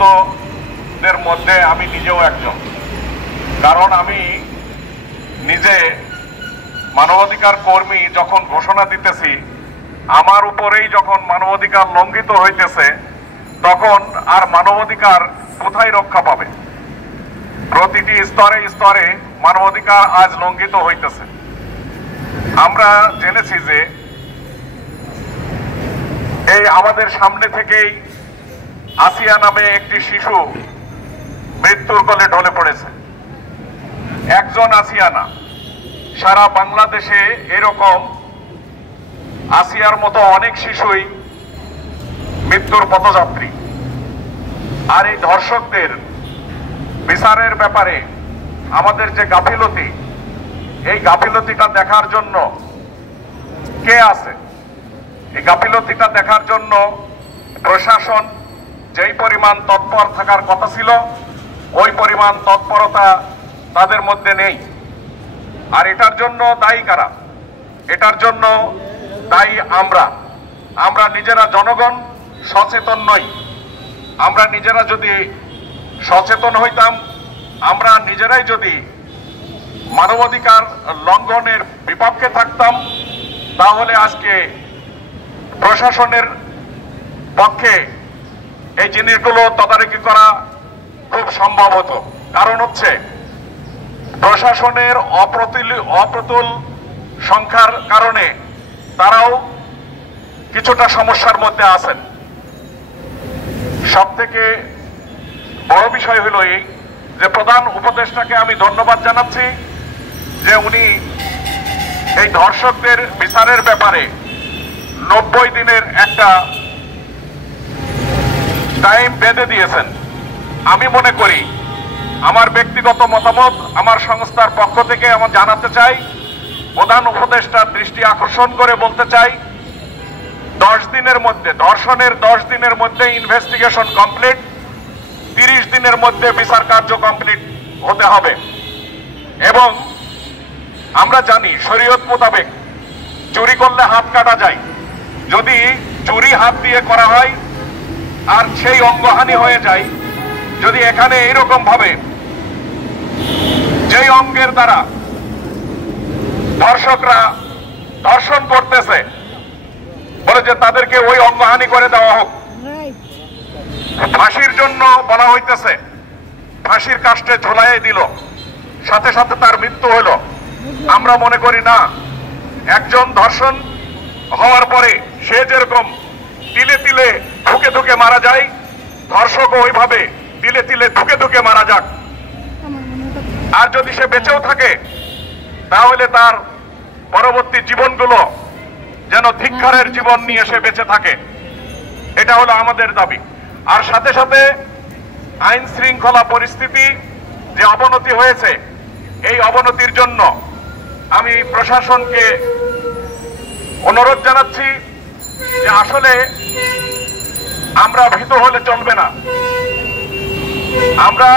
লঙ্ঘিতদের মধ্যে আমি নিজেও একজন। কারণ আমি নিজে মানবাধিকার কর্মী যখন ঘোষণা দিতেছি, আমার উপরেই যখন মানবাধিকার লঙ্ঘিত হইতেছে, তখন আর মানবাধিকার কোথায় রক্ষা পাবে? প্রতিটি স্তরে স্তরে মানবাধিকার আজ লঙ্ঘিত হইতেছে। আমরা জেনেছি যে এই আমাদের সামনে থেকেই আসিয়া নামে একটি শিশু মৃত্যুর কোলে ঢলে পড়েছে। একজন আসিয়া না, সারা বাংলাদেশে এরকম আসিয়ার মতো অনেক শিশুই মৃত্যুর পথযাত্রী। আর এই ধর্ষকদের বিচারের ব্যাপারে আমাদের যে গাফিলতি, এই গাফিলতিটা দেখার জন্য কে আছে? এই গাফিলতিটা দেখার জন্য প্রশাসন যেই পরিমাণ তৎপর থাকার কথা ছিল, ওই পরিমাণ তৎপরতা তাদের মধ্যে নেই। আর এটার জন্য দায়ী কারা? এটার জন্য দায়ী আমরা নিজেরা জনগণ সচেতন নই। আমরা নিজেরা যদি সচেতন হইতাম, আমরা নিজেরাই যদি মানবাধিকার লঙ্ঘনের বিপক্ষে থাকতাম, তাহলে আজকে প্রশাসনের পক্ষে এই জিনিসগুলো তদারকি করা খুব সম্ভব হতো। কারণ হচ্ছে প্রশাসনের অপ্রতুল সংখ্যার কারণে তারাও কিছুটা সমস্যার মধ্যে আছেন। সব থেকে বড় বিষয় হলো এই যে প্রধান উপদেষ্টাকে আমি ধন্যবাদ জানাচ্ছি যে উনি এই ধর্ষকদের বিচারের ব্যাপারে 90 দিনের একটা টাইম বেঁধে দিয়েছেন। আমি মনে করি, আমার ব্যক্তিগত মতামত, আমার সংস্থার পক্ষ থেকে আমার জানাতে চাই, প্রধান উপদেষ্টার দৃষ্টি আকর্ষণ করে বলতে চাই, 10 দিনের মধ্যে, ধর্ষণের 10 দিনের মধ্যে ইনভেস্টিগেশন কমপ্লিট, 30 দিনের মধ্যে বিচার কার্য কমপ্লিট হতে হবে। এবং আমরা জানি শরীয়ত মোতাবেক চুরি করলে হাত কাটা যায়। যদি চুরি হাত দিয়ে করা হয় আর সেই অঙ্গহানি হয়ে যায়, যদি এখানে এইরকম ভাবে যেই অঙ্গের দ্বারা ধর্ষকরা ধর্ষণ করতেছে, বলে যে তাদেরকে ওই অঙ্গহানি করে দেওয়া হোক। ফাঁসির জন্য বলা হইতেছে, ফাঁসির কাস্টে ঝোলাইয়ে দিল, সাথে সাথে তার মৃত্যু হলো। আমরা মনে করি না, একজন ধর্ষণ হওয়ার পরে সে যেরকম তিলে তিলে ধুকে ধুকে মারা যায়, ধর্ষক ওইভাবে তিলে তিলে ধুকে ধুকে মারা যাক। আর যদি সে বেঁচেও থাকে, তাহলে তার পরবর্তী জীবনগুলো যেন ধিক্কারের জীবন নিয়ে সে বেঁচে থাকে। এটা হলো আমাদের দাবি। আর সাথে সাথে আইন শৃঙ্খলা পরিস্থিতি যে অবনতি হয়েছে, এই অবনতির জন্য আমি প্রশাসনকে অনুরোধ জানাচ্ছি যে আসলে আমরা ভীত হলে চলবে না। আমরা